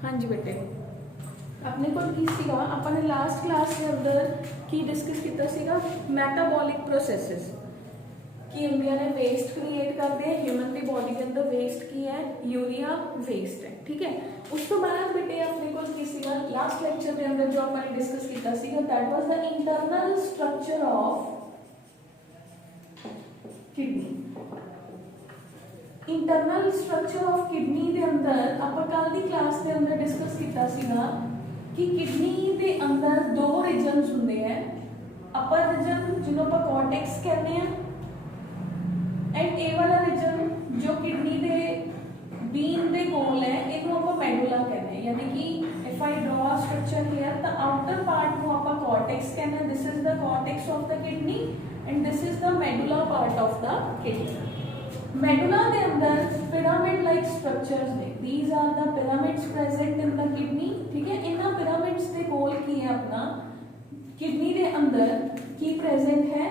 हाँ जी बेटे, अपने को की सीगा अपने लास्ट क्लास के अंदर की डिस्कस किया सीगा मैटाबॉलिक प्रोसेसेस कि इंडिया ने वेस्ट क्रिएट कर दिया ह्यूमन की बॉडी के अंदर। वेस्ट की है यूरिया वेस्ट है, ठीक है। उस तो बाद बेटे अपने को की सीगा लास्ट लेक्चर के अंदर जो अपने डिस्कस किया सीगा that was the internal structure of kidney. Internal structure of kidney के अंदर ਆਪਾਂ ਕੱਲ ਦੀ ਕਲਾਸ ਦੇ ਅੰਦਰ ਡਿਸਕਸ ਕੀਤਾ ਸੀਗਾ ਕਿ ਕਿਡਨੀ ਦੇ ਅੰਦਰ ਦੋ ਰੀਜਨਸ ਹੁੰਦੇ ਆ, ਅਪਰ ਰੀਜਨ ਜਿਹਨੂੰ ਆਪਾਂ ਕੋਰਟੈਕਸ ਕਹਿੰਦੇ ਆ ਐਂਡ ਇਹ ਵਾਲਾ ਰੀਜਨ ਜੋ ਕਿਡਨੀ ਦੇ ਬੀਨ ਦੇ ਕੋਲ ਹੈ ਇਹਨੂੰ ਆਪਾਂ ਮੈਡੂਲਾ ਕਹਿੰਦੇ ਆ। ਯਾਨੀ ਕਿ if I draw structure here ਤਾਂ ਆਊਟਰ ਪਾਰਟ ਨੂੰ ਆਪਾਂ ਕੋਰਟੈਕਸ ਕਹਿੰਦੇ ਆ। This is the cortex of the kidney and this is the medulla part of the kidney. Medulla के अंदर पिरामिड लाइक स्ट्रक्चर्स ने, these are the pyramids present in the kidney, ठीक है। इन्हां पिरामिड्स के कोल की है अपना किडनी के अंदर की प्रेजेंट है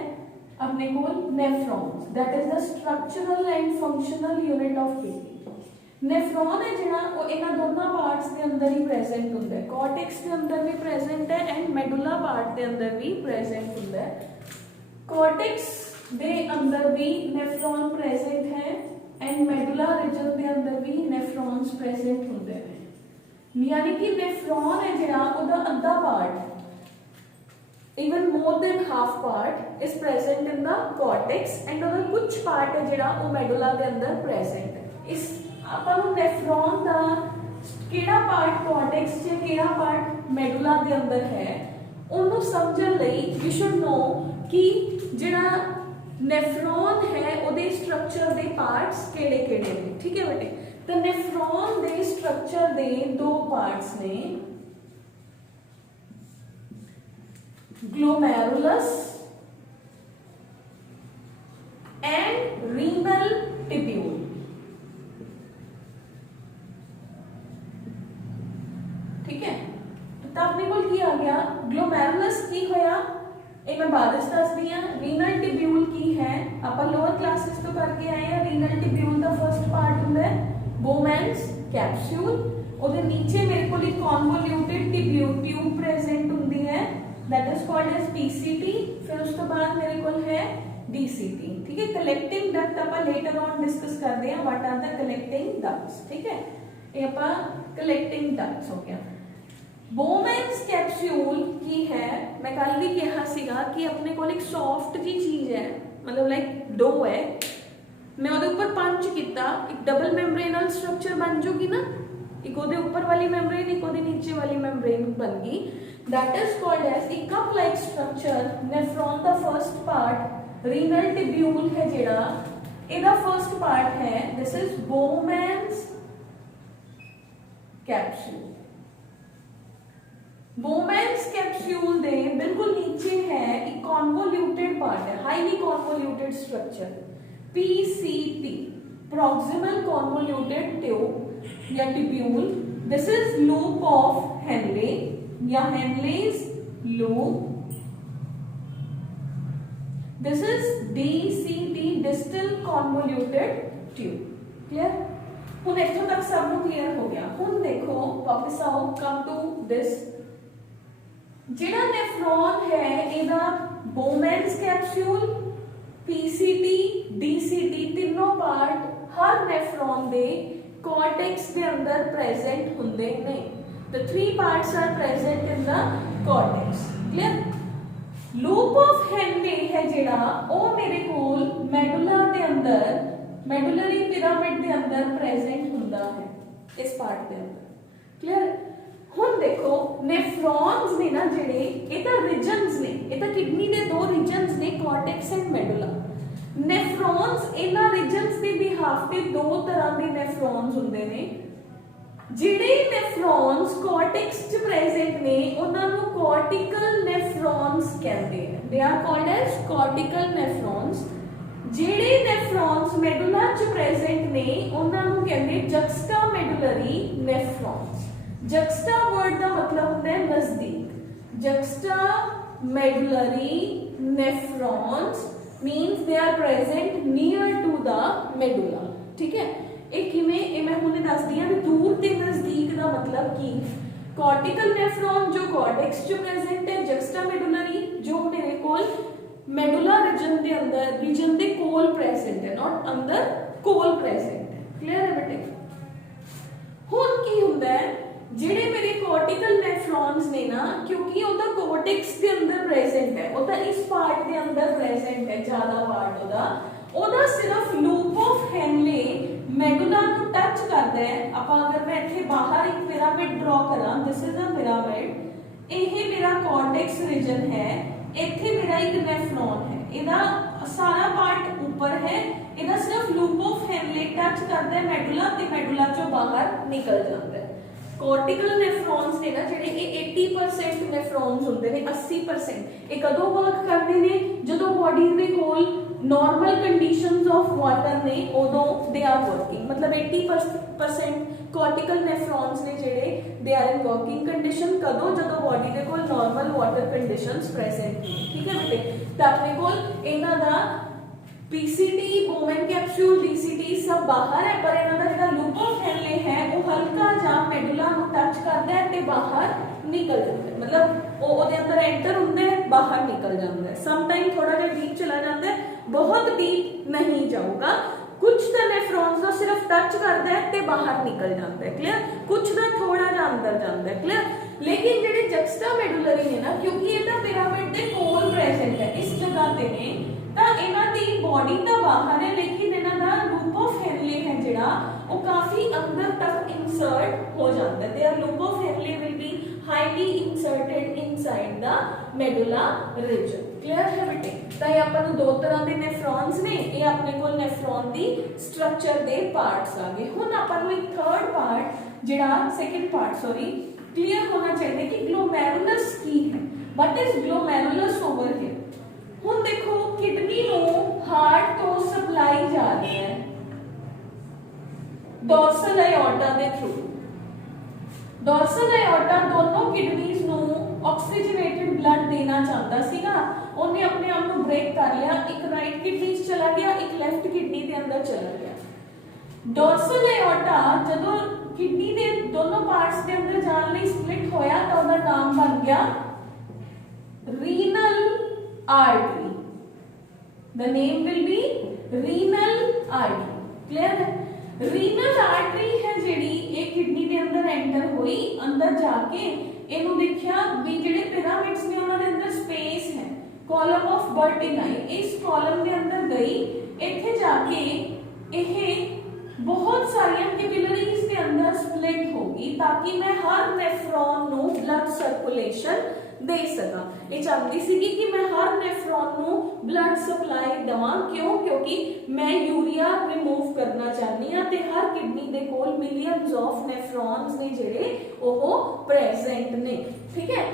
अपने कोल nephrons, that is the structural and functional unit of kidney. Nephron है जिहड़ा वो इन्हां दोनों पार्ट्स के अंदर ही प्रेजेंट हुंदा है, कॉर्टेक्स के अंदर भी प्रेजेंट है एंड मेडुला पार्ट के अंदर भी प्रेजेंट हुंदा है। कॉर्टेक्स दे अंदर भी नेफ्रॉन प्रेजेंट है एंड मेडुला रीजन के अंदर भी नेफ्रॉन्स प्रेजेंट होंगे हैं। यानी कि नेफ्रॉन है जिहड़ा ओदा अद्धा part even more than half part is present in the cortex and ओदा कुछ पार्ट है जिहड़ा वो मेडुला के अंदर प्रेजेंट है। इस आपां नूं नेफ्रॉन दा किहड़ा पार्ट कॉर्टेक्स च किहड़ा पार्ट मेडुला के अंदर है उन्होंने समझण लई यू शुड नो कि जिहड़ा नेफ्रॉन है उहदे स्ट्रक्चर दे पार्ट्स केड़े-केड़े ने, ठीक है बेटे। तो नेफ्रॉन दे स्ट्रक्चर दे दो पार्ट्स ने, ग्लोमेरुलस एंड रीनल टिब्यूल, ठीक है। तो अपने को की आ गया ग्लोमेरुलस की होया ਇਹ मैं बाद दसदी हाँ। रीनल टिब्यूल की है आप लोअर क्लासेस तो करके आए हैं। रीनल टिब्यूल का फर्स्ट पार्ट होंगे बोमेंस कैप्सूल, ਉਹਦੇ नीचे मेरे को कॉन्वोल्यूटेड टिब्यूल ट्यूब प्रेजेंट होंगी है that is called as PCT. फिर उस तो बाद मेरे को है डीसीटी, ठीक है। कलेक्टिंग डक्ट आप लेटर ऑन डिस्कस करते हैं what are the collecting ducts, ठीक है। ये आप कलेक्टिंग डक्ट्स हो गया। बोमेंस कैप्सूल की है मैं कल भी कहा सीगा कि अपने को एक सॉफ्ट जी चीज है, मतलब लाइक डो है, मैं ਉਹਦੇ ਉੱਪਰ पंच किया एक डबल मेम्ब्रेनल स्ट्रक्चर बन जाएगी ना, एक ਉਹਦੇ ऊपर वाली मेम्ब्रेन एक ਉਹਦੇ नीचे वाली मेम्ब्रेन बन गई, that is called as a cup like structure. Nephron का फर्स्ट पार्ट रीनल टिब्यूल है जेड़ा ਇਹਦਾ फर्स्ट पार्ट है this is Bowman's capsule. Bowman's capsule दे बिल्कुल नीचे है एक कॉन्वोल्यूटेड पार्ट है, highly convoluted structure PCT, proximal convoluted tube या tubule. This is loop of Henle या Henle's loop. This is DCT, distal convoluted tube. Clear? हुण इत्थों तक सब नु क्लियर हो गया। हुण देखो वापस आओ, कम टू दिस जिहड़ा नेफ्रॉन है इहदा बोमेंस कैप्सूल पीसीटी डीसीटी तीनों पार्ट हर नेफ्रॉन दे कॉर्टेक्स के अंदर प्रेजेंट हुंदे ने। The three parts are present in the cortex. Clear? Loop of Henle है जिहड़ा ओ मेरे कोल मेडुला दे अंदर मेडुलरी पिरामिड दे अंदर प्रेजेंट हुंदा है इस पार्ट दे अंदर। क्लियर? हुण देखो नेफ्रॉन्स ने ना जिहड़े ये तां रीजन्स ने, ये तां किडनी दे दो रीजन्स ने कॉर्टेक्स एंड मेडुला। नेफ्रॉन्स इन्हां रीजन्स दे बिहाफ ते दो तरह के नेफ्रॉन्स हुंदे ने। जिहड़े नेफ्रॉन्स कॉर्टेक्स च प्रेजेंट ने उन्हां नूं कॉर्टिकल नेफ्रॉन्स कहंदे ने, they are called as cortical nephrons. जिहड़े नेफ्रॉन्स मेडुला च प्रेजेंट ने उन्हां नूं कहंदे juxta medullary nephrons. Juxta word का मतलब होता है नजदीक, juxta medullary nephrons means they are present near to the medulla, ठीक है। ये किवें, ये मैं हुणे दसदी हां भी दूर ते नजदीक दा मतलब की है। कॉर्टिकल नेफ्रॉन जो कॉर्टेक्स च प्रेजेंट है, जक्स्टामेडुलरी जो मेरे कोल मेडुला रीजन दे अंदर, रीजन दे कोल प्रेजेंट है, नॉट अंदर, कोल प्रेजेंट है। क्लियर है बेटे? हुण की हुंदा है ਜਿਹੜੇ ਮੇਰੇ ਕੋਰਟੀਕਲ ਨੈਫਰॉन्स ने ना, क्योंकि ਉਹਦਾ ਕੋਰਟੈਕਸ ਦੇ ਅੰਦਰ ਪ੍ਰੈਜ਼ੈਂਟ ਹੈ, ਉਹਦਾ ਇਸ ਪਾਰਟ ਦੇ ਅੰਦਰ ਪ੍ਰੈਜ਼ੈਂਟ ਹੈ, ਜ਼ਿਆਦਾ ਪਾਰਟ ਉਹਦਾ ਸਿਰਫ ਲੂਪ ਆਫ ਹੈਨਲੇ ਮੈਡੂਲਾ ਨੂੰ ਟੱਚ ਕਰਦਾ ਹੈ। ਆਪਾਂ ਅਗਰ ਮੈਂ ਇੱਥੇ ਬਾਹਰ ਇੱਕ ਪਿਰਾਮਿਡ ਡਰਾ ਕਰਾਂ, ਦਿਸ ਇਜ਼ ਅ ਪਿਰਾਮਿਡ, ਇਹ ਮੇਰਾ ਕੋਰਟੈਕਸ ਰੀਜਨ ਹੈ, ਇੱਥੇ ਮੇਰਾ ਇੱਕ ਨੈਫਰॉन ਹੈ, ਇਹਦਾ ਸਾਰਾ ਪਾਰਟ ਉੱਪਰ ਹੈ, ਇਹਦਾ ਸਿਰਫ ਲੂਪ ਆਫ ਹੈਨਲੇ ਟੱਚ ਕਰਦਾ ਹੈ ਮੈਡੂਲਾ ਤੇ ਮੈਡੂਲਾ ਚੋਂ ਬਾਹਰ ਨਿਕਲ ਜਾਂਦਾ ਹੈ। ਕੋਰਟੀਕਲ ਨੈਫਰॉन्स ਨੇ ਨਾ ਜਿਹੜੇ, ਇਹ 80% ਨੈਫਰॉन्स ਹੁੰਦੇ ਨੇ, 80% ਇਹ ਕਦੋਂ ਵਰਕ ਕਰਦੇ ਨੇ? ਜਦੋਂ ਬੋਡੀ ਦੇ ਕੋਲ ਨੋਰਮਲ ਕੰਡੀਸ਼ਨਸ ਆਫ ਵਾਟਰ ਨੇ, ਉਦੋਂ ਦੇ ਆਰ ਵਰਕਿੰਗ। ਮਤਲਬ 80% ਕੋਰਟੀਕਲ ਨੈਫਰॉन्स ਨੇ ਜਿਹੜੇ, they are in working condition. ਕਦੋਂ? ਜਦੋਂ ਬੋਡੀ ਦੇ ਕੋਲ ਨੋਰਮਲ ਵਾਟਰ ਕੰਡੀਸ਼ਨਸ ਪ੍ਰੈਜ਼ੈਂਟ ਨੇ। ਠੀਕ ਹੈ ਬੇਟੇ? ਤਾਂ ਆਪਣੇ ਕੋਲ ਇਹਨਾਂ ਦਾ पीसीटी, बोवेन कैप्सूल, डीसीटी सब बाहर है, पर इन्हां दा जिहड़ा लूप ऑफ हेनले है वो हल्का जा मेडुला नु टच करदा है ते बाहर निकल जाता है। मतलब वो ओदे अंदर एंटर हुंदा है, बाहर निकल जाता है। सम टाइम थोड़ा जिहा डीप चला जाता है, बहुत डीप नहीं जाऊगा। कुछ दा नेफ्रॉन्स दा सिर्फ टच करदा है ते बाहर निकल जाता है। क्लियर? कुछ दा थोड़ा जा अंदर जाता है। क्लियर? लेकिन जिहड़े जक्स्टामेडुलरी ने ना, क्योंकि इहदा पिरामिड दे कोल प्रेजेंट है, इस जगह ते ने, ਤਾਂ ਇਹਨਾਂ ਦੀ ਬੋਡੀ ਤਾਂ ਬਾਹਰ ਹੈ, ਲੇਕਿਨ ਇਹਨਾਂ ਦਾ ਲੂਪ ਆਫ ਹੈਨਲੇ ਹੈ ਜਿਹੜਾ, ਉਹ ਕਾਫੀ ਅੰਦਰ ਤੱਕ ਇਨਸਰਟ ਹੋ ਜਾਂਦਾ ਹੈ। There loop of Henle will be highly inserted inside the medulla region. Clear है बेटे? ਤਾਂ ਇਹ ਆਪਾਂ ਨੂੰ ਦੋ ਤਰ੍ਹਾਂ ਦੇ ਨੈਫਰॉन्स ਨੇ, ਇਹ ਆਪਣੇ ਕੋਲ ਨੈਫਰॉन ਦੀ ਸਟਰਕਚਰ ਦੇ ਪਾਰਟਸ ਆ ਗਏ। ਹੁਣ ਆਪਾਂ ਨੂੰ ਇੱਕ ਥਰਡ ਪਾਰਟ ਜਿਹੜਾ, ਸੈਕੰਡ ਪਾਰਟ ਸੌਰੀ, ਕਲੀਅਰ ਹੋਣਾ ਚਾਹੀਦਾ ਕਿ ਗਲੋਮੈਰੁਲਸ ਕੀ ਹੈ। What is glomerulus over here? ਹੁਣ ਦੇਖੋ ਕਿਡਨੀ ਨੂੰ ਹਾਰਟ ਤੋਂ ਸਪਲਾਈ ਜਾ ਰਹੀ ਹੈ ਡੋਰਸਲ ਐਓਰਟਾ ਦੇ ਥਰੂ। ਡੋਰਸਲ ਐਓਰਟਾ ਦੋਨੋਂ ਕਿਡਨੀਜ਼ ਨੂੰ ਆਕਸੀਜਨੇਟਡ ਬਲੱਡ ਦੇਣਾ ਚਾਹੁੰਦਾ ਸੀਗਾ, ਉਹਨੇ ਆਪਣੇ ਆਪ ਨੂੰ ਬ੍ਰੇਕ ਕਰ ਲਿਆ, ਇੱਕ ਰਾਈਟ ਕਿਡਨੀ 'ਚ ਚਲਾ ਗਿਆ, ਇੱਕ ਲੈਫਟ ਕਿਡਨੀ ਦੇ ਅੰਦਰ ਚਲਾ ਗਿਆ। ਡੋਰਸਲ ਐਓਰਟਾ ਜਦੋਂ ਕਿਡਨੀ ਦੇ ਦੋਨੋਂ ਪਾਰਟਸ ਦੇ ਅੰਦਰ ਜਾਣ ਲਈ ਸਪਲਿਟ ਹੋਇਆ ਤਾਂ ਉਹਦਾ ਨਾਮ ਬਣ ਗਿਆ renal artery. The name will be renal artery. Clear है? Renal artery है जेडी, ये किडनी दे अंदर एंटर हुई, अंदर जाके इन्हों देखिया भी जेडे पिरामिड्स ने उन्हां दे अंदर स्पेस है, कॉलम ऑफ बर्टिनाई, इस कॉलम दे अंदर गई, इत्थे जाके ये बहुत सारियां कैपिलरीज के अंदर स्प्लिट होगी ताकि मैं हर नेफ्रॉन नु ब्लड सर्कुलेशन दे सका। ये चाहती सी कि मैं हर नेफ्रॉन नु ब्लड सप्लाई दवां। क्यों? क्योंकि मैं यूरिया रिमूव करना चाहनी हां ते हर किडनी दे कोल मिलियंस ऑफ नेफ्रॉन्स ने जेडे ओहो प्रेजेंट ने। ठीक है?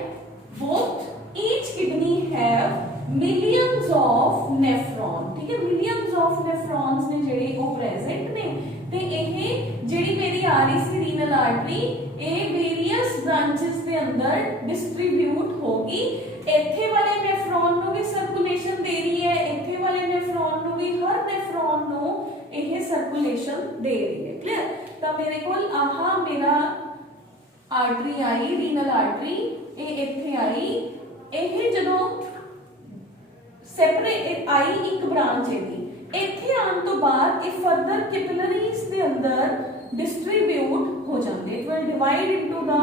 Both each kidney have millions of nephron. ठीक है? मिलियंस ऑफ नेफ्रॉन्स ने जेडे ओ प्रेजेंट ने ਤੇ ਇਹ ਜਿਹੜੀ ਮੇਰੀ ਆ ਰਹੀ ਸੀ ਰੀਨਲ ਆਰਟਰੀ, ਇਹ ਵੇਰੀਅਸ ਬ੍ਰਾਂਚਸ ਦੇ ਅੰਦਰ ਡਿਸਟ੍ਰੀਬਿਊਟ ਹੋਗੀ। ਇੱਥੇ ਵਾਲੇ ਨੈਫਰॉन ਨੂੰ ਵੀ ਸਰਕੂਲੇਸ਼ਨ ਦੇ ਰਹੀ ਹੈ, ਇੱਥੇ ਵਾਲੇ ਨੈਫਰॉन ਨੂੰ ਵੀ, ਹਰ ਨੈਫਰॉन ਨੂੰ ਇਹ ਸਰਕੂਲੇਸ਼ਨ ਦੇ ਰਹੀ ਹੈ। ਕਲੀਅਰ? ਤਾਂ ਮੇਰੇ ਕੋਲ ਆਹ ਮੇਰਾ ਆਰਟਰੀ ਆਈ, ਰੀਨਲ ਆਰਟਰੀ, ਇਹ ਇੱਥੇ ਆਈ, ਇਹ ਜਦੋਂ ਸੈਪਰੇਟ ਆਈ ਇੱਕ ਬ੍ਰਾਂਚ ਇਹਦੀ, ਇੱਥੇ ਆਉਣ ਤੋਂ ਬਾਅਦ ਇਹ ਫਰਦਰ ਕੈਪਿਲਰੀਜ਼ ਦੇ ਅੰਦਰ ਡਿਸਟ੍ਰੀਬਿਊਟ ਹੋ ਜਾਂਦੇ। ਇਟ ਵਿਲ ਡਿਵਾਈਡ ਇਨਟੂ ਦਾ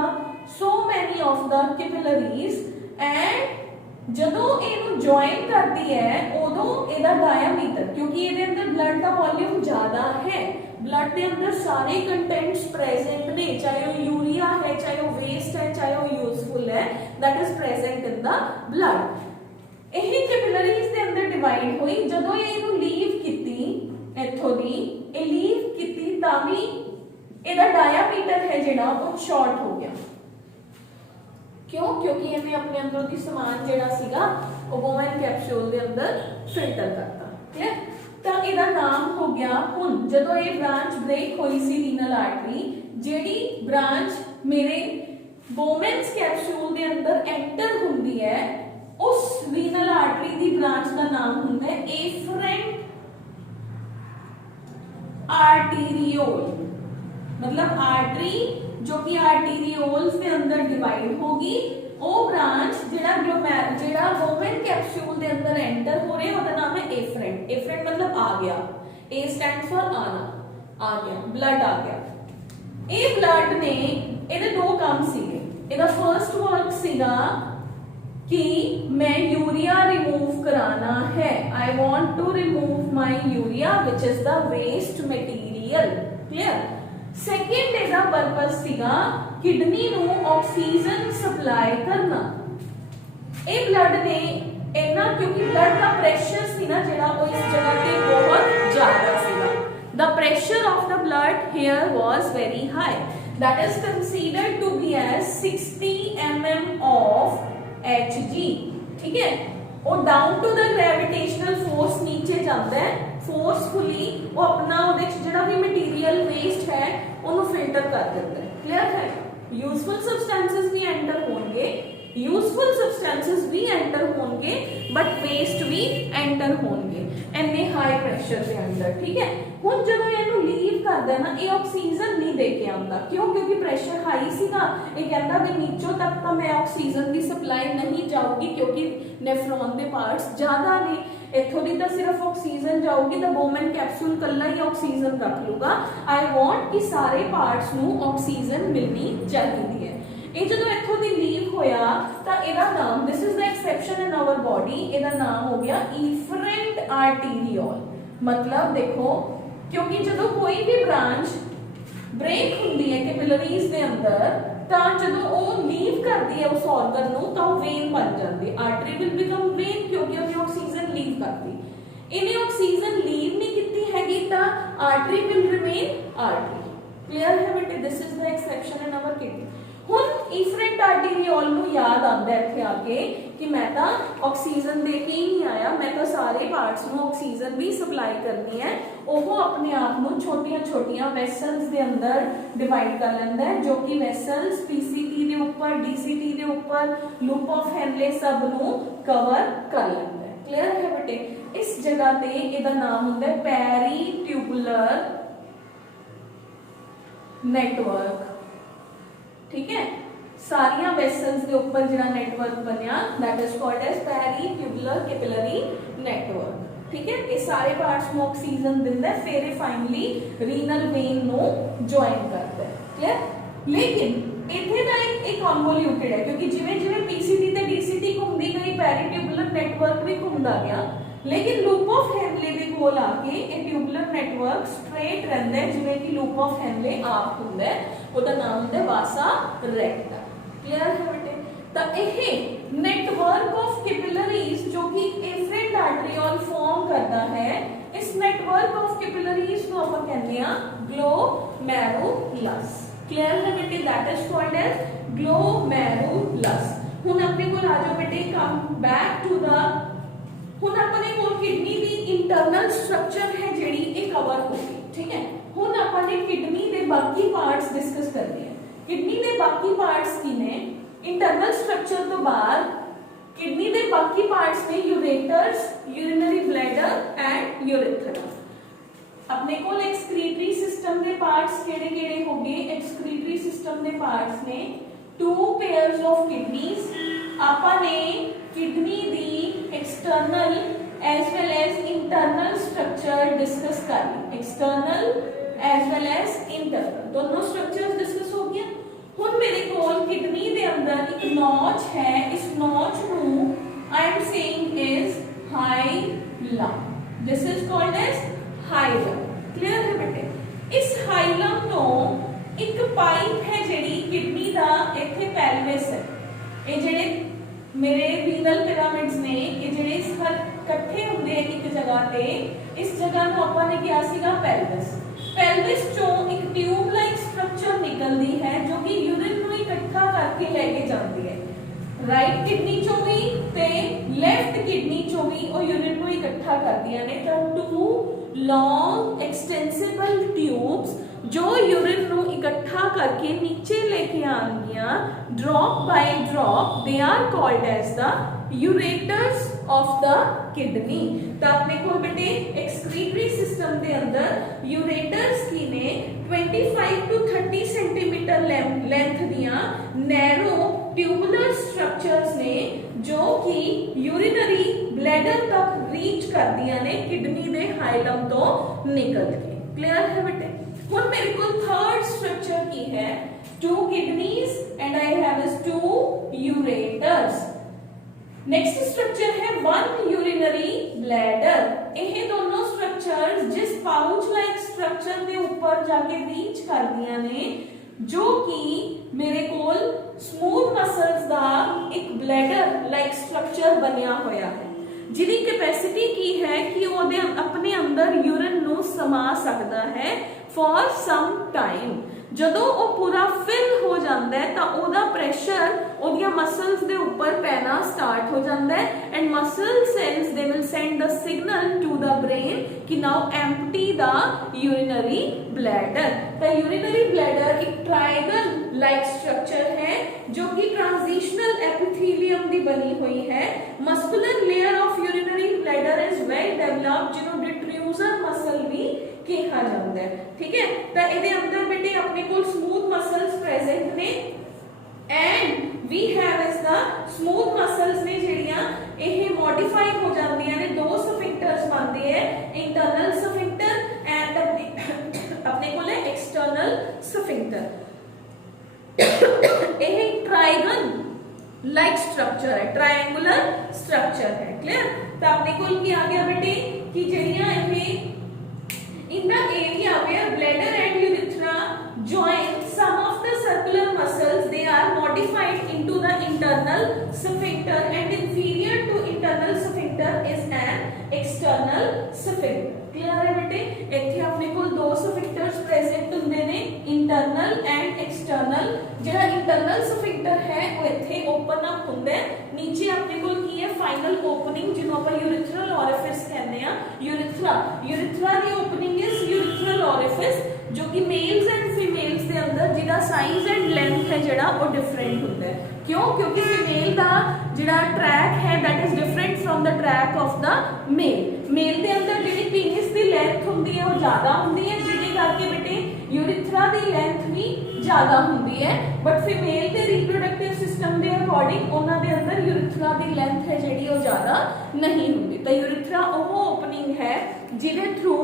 ਸੋ ਮੈਨੀ ਆਫ ਦਾ ਕੈਪਿਲਰੀਜ਼ ਐਂਡ ਜਦੋਂ ਇਹਨੂੰ ਜੁਆਇਨ ਕਰਦੀ ਹੈ ਉਦੋਂ ਇਹਦਾ ਡਾਇਆਮੀਟਰ, ਕਿਉਂਕਿ ਇਹਦੇ ਅੰਦਰ ਬਲੱਡ ਦਾ ਵੋਲਿਊਮ ਜ਼ਿਆਦਾ ਹੈ, ਬਲੱਡ ਦੇ ਅੰਦਰ ਸਾਰੇ ਕੰਟੈਂਟਸ ਪ੍ਰੈਜ਼ੈਂਟ ਨੇ, ਚਾਹੇ ਉਹ ਯੂਰੀਆ ਹੈ, ਚਾਹੇ ਉਹ ਵੇਸਟ ਹੈ, ਚਾਹੇ ਉਹ ਯੂਜ਼ਫੁਲ ਹੈ, that is present in the blood। ਇਹ ਕੈਪਿਲਰੀਜ਼ ਦੇ ਅੰਦਰ ਡਿਵਾਈਡ ਹੋਈ, ਜਦੋਂ ਇਹ ਇਹਨੂੰ ਲੀਵ ਕੀਤੀ ਇੱਥੋਂ ਦੀ, ਇਹ ਲੀਵ ਕੀਤੀ ਤਾਂ ਵੀ ਇਹਦਾ ਡਾਇਆਮੀਟਰ ਹੈ ਜਿਹੜਾ ਉਹ ਸ਼ਾਰਟ ਹੋ ਗਿਆ। ਕਿਉਂ? ਕਿਉਂਕਿ ਇਹਨੇ ਆਪਣੇ ਅੰਦਰ ਦੀ ਸਮਾਨ ਜਿਹੜਾ ਸੀਗਾ ਉਹ ਬੋਵੇਨ ਕੈਪਸੂਲ ਦੇ ਅੰਦਰ ਫਿਲਟਰ ਕਰਤਾ। ਠੀਕ ਹੈ? ਤਾਂ ਇਹਦਾ ਨਾਮ ਹੋ ਗਿਆ, ਹੁਣ ਜਦੋਂ ਇਹ ਬ੍ਰਾਂਚ ਬ੍ਰੇਕ ਹੋਈ ਸੀ ਰੀਨਲ ਆਰਟਰੀ, ਜਿਹੜੀ ਬ੍ਰਾਂਚ ਮੇਰੇ ਬੋਵੇਨਸ ਕੈਪਸੂਲ ਦੇ ਅੰਦਰ ਐਂਟਰ ਹੁੰਦੀ ਹੈ, उस रीनल आर्टरी दी ब्रांच का नाम होता है एफरेंट आर्टीरियोल, मतलब आर्टरी जो कि आर्टीरियोल्स के अंदर डिवाइड होगी, वो ब्रांच जेड़ा वोमेन कैप्सूल के अंदर एंटर हो रहे उसका नाम है एफरेंट। एफरेंट मतलब आ गया, ए स्टैंड फॉर आना, आ गया, ब्लड आ गया। ये ब्लड ने ਇਹਦੇ दो काम ਸੀਗੇ। ਇਹਦਾ फर्स्ट वर्क ਸੀਗਾ कि मैं यूरिया रिमूव कराना है, I want to remove my urea which is the waste material, clear. Second ਇਹਦਾ पर्पस ਸੀਗਾ किडनी ਨੂੰ ऑक्सीजन सप्लाई करना। ਇਹ ब्लड ने इन्ना, क्योंकि ब्लड का प्रेशर सी ना जेड़ा वो इस जगह पे बहुत ज्यादा सीगा, the pressure of the blood here was very high, that is considered to be as 60 mm of Hg, ठीक है। और down to the gravitational force नीचे जाता है, फोर्सफुली वो अपना ਉਹਦੇ ਚ ਜਿਹੜਾ ਵੀ मटेरियल वेस्ट है ਉਹਨੂੰ फिल्टर कर देता है, क्लियर है। यूजफुल सब्सटेंसेस भी एंटर होंगे, यूजफुल सब्सटेंसेस भी एंटर होंगे, बट वेस्ट भी एंटर होंगे इन्ने हाई प्रेशर के अंदर, ठीक है। हुण जदों इहनूं लीव करदा ना, ये ऑक्सीजन नहीं दे के आंदा, क्यों? क्योंकि प्रेशर हाई सीगा। ये कहंदा भी नीचों तक तो मैं ऑक्सीजन की सप्लाई नहीं जाऊगी, क्योंकि नेफ्रॉन के पार्ट्स ज्यादा ने, इत्थों दी तो सिर्फ ऑक्सीजन जाऊगी, तो वोमेन कैप्सूल कल्ला ही ऑक्सीजन रख लूगा। आई वांट कि सारे पार्ट्स नूं ऑक्सीजन मिलनी चाहिए है। ये जो इत्थों दी लीव होया तो इहदा नाम, this is the exception in our body, इहदा नाम हो गया इफरेंट आर्टीरियोल। मतलब देखो, क्योंकि जो कोई भी ब्रांच ब्रेक हुंदी है कैपिलरीज दे अंदर, तो जो वो लीव करती है उस ऑर्गन नूं, तो वेन बन जाती, आर्टरी विल बिकम वेन, क्योंकि उन्हें ऑक्सीजन लीव करती। इन्हें ऑक्सीजन लीव नहीं कीती हैगी, तो artery will remain artery, clear है बेटे। This is the exception in our kidney. हुण इफरेंट आर्टीरियोल नूं याद आंदा इत्थे आके कि मैं तो ऑक्सीजन दे के ही नहीं आया, मैं तो सारे पार्ट्स नूं ऑक्सीजन भी सप्लाई करनी है। वो अपने आप नूं छोटियां छोटियां वेसल्स दे अंदर डिवाइड कर लैंदा है, जो कि वेसल्स पीसीटी दे ऊपर, डीसीटी दे ऊपर, लूप ऑफ हेनले सब नूं कवर कर लैंदा है, क्लियर है बेटे। इस जगह ते इहदा नाम हुंदा है पेरीट्यूबुलर नेटवर्क, ठीक है। सारिया वेसल्स के ऊपर जिहड़ा नेटवर्क बनया, that is called as peritubular capillary network, ठीक है। ये सारे पार्ट्स में ऑक्सीजन दिंदा है, फिर ये फाइनली रीनल वेन नो ज्वाइन करता है, क्लियर। लेकिन इथे दा एक कन्वोल्यूटेड है, क्योंकि जिवें जिवें पीसीटी ते डीसीटी घूमदी गई, पेरीट्यूबुलर नेटवर्क भी घूमदा गया, लेकिन लूप ऑफ हेनले दे कोल आके ये ट्यूबुलर नेटवर्क स्ट्रेट रहंदा है, जिवें कि लूप ऑफ हेनले आप हुंदा है, ਉਹਦਾ ਨਾਮ ਹੁੰਦਾ ਵਾਸਾ ਰੈक्टा, क्लियर है बेटे। तो यह नेटवर्क ऑफ कैपिलरीज जो कि एफरेंट आर्टरियोल फॉर्म करता है, इस नेटवर्क ऑफ कैपिलरीज को आप कहते हैं ग्लोमेरुलस, क्लियर है बेटे। That is called as glomerulus. हुण अपने को आ जाओ बेटे, कम बैक टू द, हुण अपने को किडनी दी इंटरनल स्ट्रक्चर है जेड़ी ये कवर होगी, ठीक है। हुण अपने किडनी दे बाकी पार्ट्स डिस्कस करते हैं। किडनी दे बाकी पार्ट्स की ने इंटरनल स्ट्रक्चर तो बाद किडनी दे बाकी पार्ट्स में ureters, urinary bladder and urethra. अपने को एक्सक्रीटरी सिस्टम के पार्ट्स केड़े-केड़े होंगे? एक्सक्रीटरी सिस्टम के पार्ट्स ने 2 पेयर्स ऑफ किडनीज। आपने किडनी दी external as well as internal structure discuss कर ली, external as well as internal, दोनों स्ट्रक्चर्स डिस्कस हो गया। हुण मेरे कोल किडनी दे अंदर एक नॉच है, इस नॉच नू I am saying is hilum, this is called as hilum, clear है बेटे। इस हाइलम तो एक पाइप है जेडी किडनी दा इथे पेल्विस है, ये जेडे मेरे रीनल पिरामिड्स ने ये जेडे हर इकट्ठे होंगे एक जगह पे, इस जगह को अपन ने क्या सीगा पेल्विस। पेल्विस चो एक ट्यूब लाइक स्ट्रक्चर निकलती है जो कि यूरिन को इकट्ठा करके लेके जाती है, राइट किडनी चो भी ते लेफ्ट किडनी चो भी और यूरिन को इकट्ठा करती है। तो 2 लॉन्ग एक्सटेंसिबल ट्यूब्स जो यूरिन ਨੂੰ ਇਕੱਠਾ ਕਰਕੇ ਨੀਚੇ ਲੈ ਕੇ ਆਣਗੀਆਂ drop by drop they are called as the ureters of the kidney। ਤਾਂ ਆਪਣੇ ਕੋਲ ਬੇਟੇ excretory system ਦੇ ਅੰਦਰ ureters ਕੀ ਨੇ 25 to 30 सेंटीमीटर लेंथ दियां नैरो ट्यूबुलर स्ट्रक्चर्स ने जो कि यूरिनरी ब्लैडर तक रीच कर दिया ने किडनी दे हाइलम तो निकल के। क्लियर है बेटे? हुन मेरे को थर्ड स्ट्रक्चर की है two kidneys and I have is two ureters. Next structure है वन यूरिनरी ब्लैडर। ये दोनों स्ट्रक्चर्स जिस पाउच लाइक स्ट्रक्चर के ऊपर जाके रीच कर दिया ने जो कि मेरे कोल स्मूथ मसल्स दा एक ब्लैडर लाइक स्ट्रक्चर बनया होया है जिहदी कैपेसिटी की है कि ओदे अपने अंदर यूरिन नू समा सकता है फॉर सम टाइम। ਜਦੋਂ ਉਹ ਪੂਰਾ ਫਿਲ ਹੋ ਜਾਂਦਾ ਹੈ ਤਾਂ ਉਹਦਾ ਪ੍ਰੈਸ਼ਰ ਉਹਦੀਆਂ ਮਸਲਸ ਦੇ ਉੱਪਰ ਪੈਣਾ ਸਟਾਰਟ ਹੋ ਜਾਂਦਾ ਹੈ and muscle cells they will send the signal to the brain ਕਿ ਨਾਓ ਐਮਪਟੀ ਦਾ यूरिनरी ब्लैडर। तो यूरिनरी ब्लैडर एक ट्रायंगल लाइक स्ट्रक्चर है जो कि ट्रांजिशनल एपिथेलियम दी बनी हुई है। Muscular layer of urinary bladder is well developed जिन्हों डिट्रूजर मसल भी कहा जाता है। ठीक है, तो ये अंदर बेटे अपने को स्मूथ मसल्स प्रेजेंट ने and we have is the smooth muscles ने ਜਿਹੜੀਆਂ ਇਹ ਮੋਡੀਫਾਈ ਹੋ ਜਾਂਦੀਆਂ ਨੇ ਦੋ ਸਫਿੰਕਟਰਸ ਬਣਦੇ ਹੈ ਇੰਟਰਨਲ ਸਫਿੰਕਟਰ एंड अपने को एक्सटर्नल सफिंक्टर। यह ट्राइगन लाइक स्ट्रक्चर है, ट्रायंगुलर स्ट्रक्चर है। क्लियर? तो अपने को आ गया बेटे कि जड़ियां in the area where bladder and urethra join some of the circular muscles they are modified into the internal sphincter and inferior to internal sphincter is an external sphincter। Clear है बेटे? इत्थे अपने को दो स्फिंक्टर्स प्रेजेंट हुंदे ने internal and external. जेड़ा internal sphincter है वो इत्थे ओपन अप हुंदा है, नीचे अपने को की है फाइनल ओपनिंग जिन्हों ਆਪਾਂ यूरिथ्रल ओरिफिस कहते हैं। Urethra the opening is urethral orifice जो कि मेल्स एंड फीमेल्स के अंदर जिहदा साइज एंड लेंथ है जिहड़ा वो डिफरेंट होता है। क्यों? क्योंकि फीमेल का जिहड़ा ट्रैक है that is different from the track of the male के अंदर जिहड़ी पेनिस की लेंथ होंदी है वो ज़्यादा होंदी है जिहदे करके बेटे यूरिथ्रा की लेंथ भी ज़्यादा होंदी है। बट फीमेल के रिप्रोडक्टिव सिस्टम के अकॉर्डिंग उन्होंने अंदर यूरिथ्रा की लेंथ है जिहड़ी वो ज़्यादा नहीं होंदी। तो यूरिथ्रा वो ओपनिंग है जिहदे थ्रू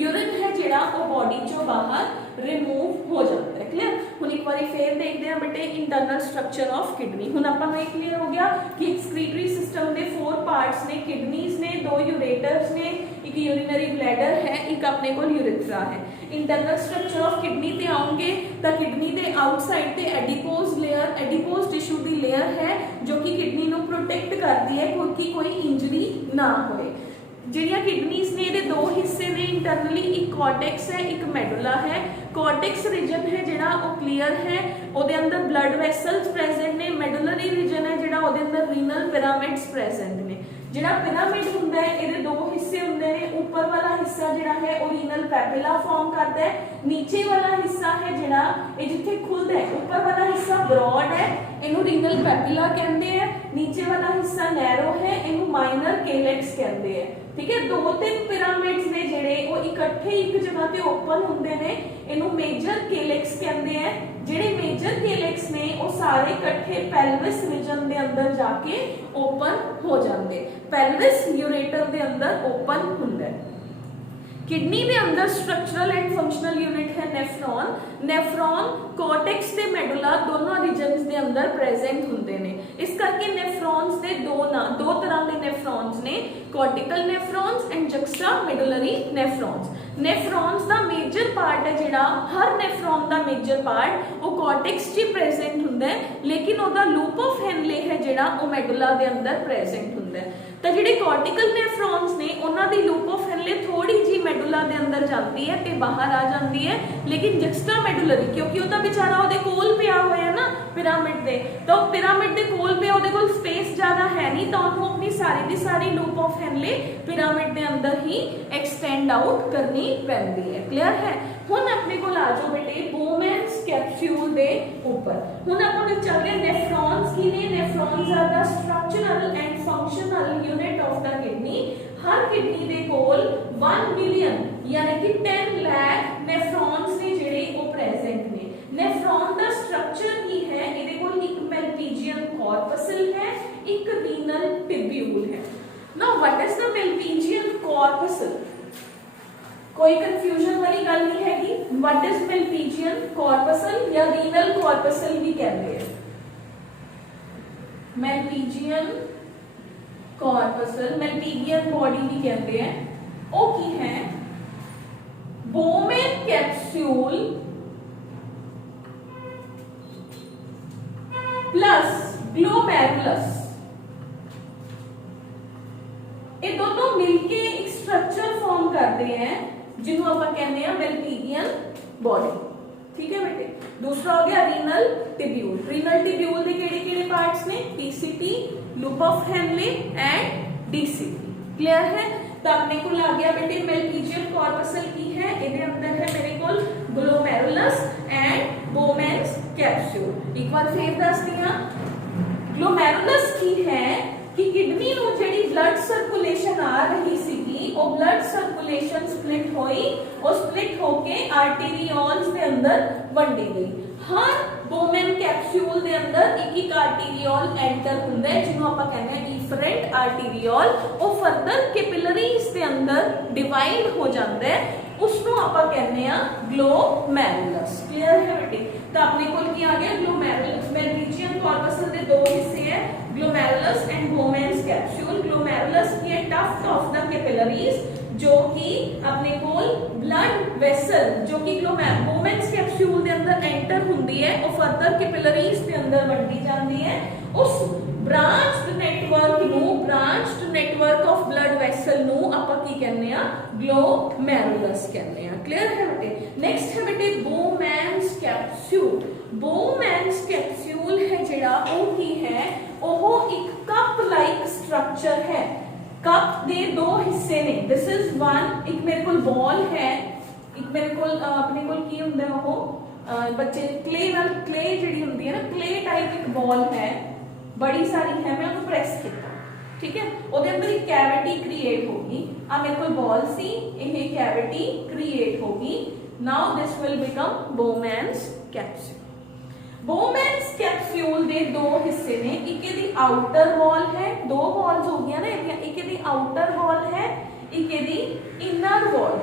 यूरिन है जिहड़ा वो बॉडी चों बाहर रिमूव हो जाता है। क्लियर? हुण एक बार फिर देखते हैं बेटे इंटरनल स्ट्रक्चर ऑफ किडनी। हुण आपां नूं क्लियर हो गया कि एक्सक्रीटरी सिस्टम के 4 पार्ट्स ने, किडनीज ने, 2 यूरेटर्स ने, एक यूरिनरी ब्लैडर है, एक अपने को यूरिथ्रा है। इंटरनल स्ट्रक्चर ऑफ किडनी ते आउंगे तो किडनी के आउटसाइड ते एडिपोज लेयर, एडिपोज टिश्यू की लेयर है जो कि किडनी नूं प्रोटेक्ट करती है क्योंकि कोई इंजरी ना होए। ਜਿਹੜੀਆਂ किडनीज ने ये दो हिस्से ने इंटरनली, एक कॉर्टेक्स है एक मेडुला है। कॉर्टेक्स रीजन है जिहड़ा वो क्लीयर है, ਉਹਦੇ अंदर ब्लड वैसल्स प्रेजेंट ने। मेडुलरी रीजन है जिहड़ा ਉਹਦੇ अंदर रीनल पिरामिड्स प्रेजेंट ने। जिहड़ा पिरामिड हुंदा है ਇਹਦੇ दो हिस्से हुंदे ने, ऊपर वाला हिस्सा जिहड़ा है वो रीनल पैपिला फॉर्म करता है, नीचे वाला हिस्सा है जिहड़ा ये जिथे खुलदा है ऊपर वाला हिस्सा ब्रॉड है इनू रीनल पैपिला कहते हैं, नीचे वाला हिस्सा नैरो है इनू माइनर केलेक्स कहते हैं। ठीक है, 2-3 पिरामिड्स ने जिहड़े वो इकट्ठे एक जगह पे ओपन हुंदे ने इनू मेजर केलेक्स कहते हैं। जिहड़े मेजर केलेक्स ने वो सारे इकट्ठे पेल्विस रीजन के अंदर जाके ओपन हो जाते। पेल्विस यूरेटर के अंदर ओपन हुंदा है। किडनी के अंदर स्ट्रक्चरल एंड फंक्शनल यूनिट है नेफ्रॉन। नेफ्रॉन कॉर्टेक्स ते मेडुला दोनों रीजन्स के अंदर प्रेजेंट हुंदे ने। इस करके नेफ्रॉन्स दे दो तरह के नेफ्रॉन्स ने, cortical nephrons and juxta medullary nephrons. Nephrons का मेजर पार्ट है जिहड़ा हर नेफ्रॉन का मेजर पार्ट वो कॉर्टेक्स च प्रेजेंट हुंदा है, लेकिन उसका लूप ऑफ हेनले है जिहड़ा वो मेडुला के अंदर प्रेजेंट हुंदा है। तो जिहड़े कॉर्टिकल नेफ्रॉन्स ने उन्हां दी लूप ऑफ हेनले थोड़ी जी मेडुला के अंदर जाती है ते बाहर आ जाती है, लेकिन जक्स्टा मेडुलरी क्योंकि उसका बेचारा उसदे कोल पिया होया ना पिरामिड दे तो पिरामिड के कोल पे ਉਹਦੇ ਕੋਲ स्पेस ज़्यादा है नहीं तो ਉਹਨੂੰ अपनी सारी की सारी लूप ऑफ हेनले पिरामिड के अंदर ही एक्सटेंड आउट करनी पैंदी है। क्लियर है। ਹੁਣ ਆਪਣੇ ਕੋਲ ਆ ਜਾਓ ਬੇਟੇ ਬੋਮੈਨਸ ਕੈਪਸੂਲ ਦੇ ਉੱਪਰ। ਹੁਣ ਆਪਾਂ ਨੇ ਚੱਲ ਰਹੇ ਨੈਫਰॉन्स ਕੀ ਨੇ। Nephrons are the structural and functional unit of the kidney. ਹਰ ਕਿਡਨੀ ਦੇ ਕੋਲ 1 ਮਿਲੀਅਨ यानी कि 10 लाख ਨੈਫਰॉन्स ਨੇ ਜਿਹੜੇ ਉਹ ਪ੍ਰੈਜ਼ੈਂਟ ਨੇ। ਨੈਫਰॉन ਦਾ ਸਟਰਕਚਰ ਕੀ ਹੈ। ਇਹਦੇ ਕੋਲ ਇੱਕ ਮੈਲਪੀਜੀਅਨ ਕਾਰਪਸਲ ਹੈ, ਇੱਕ ਰੀਨਲ ਟਿਬਿਊਲ ਹੈ। ਨਾउ व्हाट इज द ਮੈਲਪੀਜੀਅਨ ਕਾਰਪਸਲ। कोई कंफ्यूजन वाली गल नहीं हैगी। व्हाट इज मैलपीजियन कॉर्पसल या रीनल कॉर्पसल भी कहते हैं। मैलपीजियन कॉर्पसल मैलपीजियन बॉडी भी कहते हैं। वो की है बोमेन कैप्सूल प्लस ग्लोमेरुलस। ये दोनों मिलके एक स्ट्रक्चर फॉर्म करते हैं जिन्हों आप कहते हैं मैलपीजियन बॉडी। ठीक है बेटे। दूसरा हो गया रीनल टिब्यूल। रीनल टिब्यूल के केड़े-केड़े पार्ट्स ने TCP, loop of Henley and DCP. Clear है। तो अपने को आ गया बेटे मैलपीजियन कॉर्पसल की है। इहदे अंदर है मेरे को ग्लोमेरुलस एंड बोमेन्स कैप्सूल। एक बार फिर दस दिया ग्लोमेरुलस की है कि किडनी ਨੂੰ ਜਿਹੜੀ ब्लड सर्कुलेशन आ रही ਸੀਗੀ ਉਹ ब्लड सर्कुलेशन स्प्लिट ਹੋਈ। ਉਹ स्प्लिट होके आर्टेरियोल्स ਦੇ ਅੰਦਰ ਵੰਡੀ ਗਈ। ਹਰ ਬੋਮਨ ਕੈਪਸੂਲ ਦੇ ਅੰਦਰ ਇੱਕ ਇੱਕ ਆਰਟੀਰੀਓਲ ਐਂਟਰ ਹੁੰਦਾ ਹੈ ਜਿਹਨੂੰ ਆਪਾਂ ਕਹਿੰਦੇ ਹਾਂ ਇਫਰੈਂਟ ਆਰਟੀਰੀਓਲ। ਉਹ ਫਰਦਰ ਕੈਪਿਲਰੀਜ਼ ਦੇ ਅੰਦਰ ਡਿਵਾਈਡ ਹੋ ਜਾਂਦਾ ਹੈ। उसको आप कहने ग्लोमेरुलस। क्लियर है बेटे। तो अपने को क्या आ गया ग्लोमेरुलस। मैलपीजियन कॉर्पसल के दो हिस्से हैं glomerulus and Bowman's capsule. Glomerulus की है टफ्ट ऑफ द कैपिलरीज जो कि अपने को ब्लड वेसल जो कि बोमेन्स कैप्सूल के अंदर एंटर होती है और फर्दर कैपिलरीज के अंदर वंडी जाती है। उस branched network of blood vessel नु आपां की कहने आ ग्लोमेरुलस कहने आ। क्लियर है बेटे। नेक्स्ट है बेटे बोमेन्स कैप्सूल। बोमेन्स कैप्सूल है जेड़ा ओ की है ओह एक कप लाइक स्ट्रक्चर है। कप दे दो हिस्से ने। This is one. एक मेरे को बॉल है, एक मेरे को अपने को की हुंदा ओह बच्चे क्ले नाल क्ले जेड़ी हुंदी है ना क्ले टाइप एक बॉल है बड़ी सारी है। मैं उन्हें प्रेस किया। ठीक है। ਉਹਦੇ ਅੰਦਰ ਇੱਕ ਕੈਵਿਟੀ ਕ੍ਰੀਏਟ ਹੋਗੀ। ਆ ਮੇਰੇ ਕੋਲ ਬਾਲ ਸੀ ਇਹ ਕੈਵਿਟੀ ਕ੍ਰੀਏਟ ਹੋਗੀ। Now this will become Bowman's capsule. Bowman's capsule ਦੇ ਦੋ ਹਿੱਸੇ ਨੇ। ਇੱਕ ਇਹਦੀ ਆਊਟਰ ਵਾਲ ਹੈ। ਦੋ ਵਾਲਸ ਹੋ ਗਈਆਂ ਨਾ ਇਹਦੀਆਂ। ਇੱਕ ਇਹਦੀ ਆਊਟਰ ਵਾਲ ਹੈ, ਇੱਕ ਇਹਦੀ ਇਨਰ ਵਾਲ।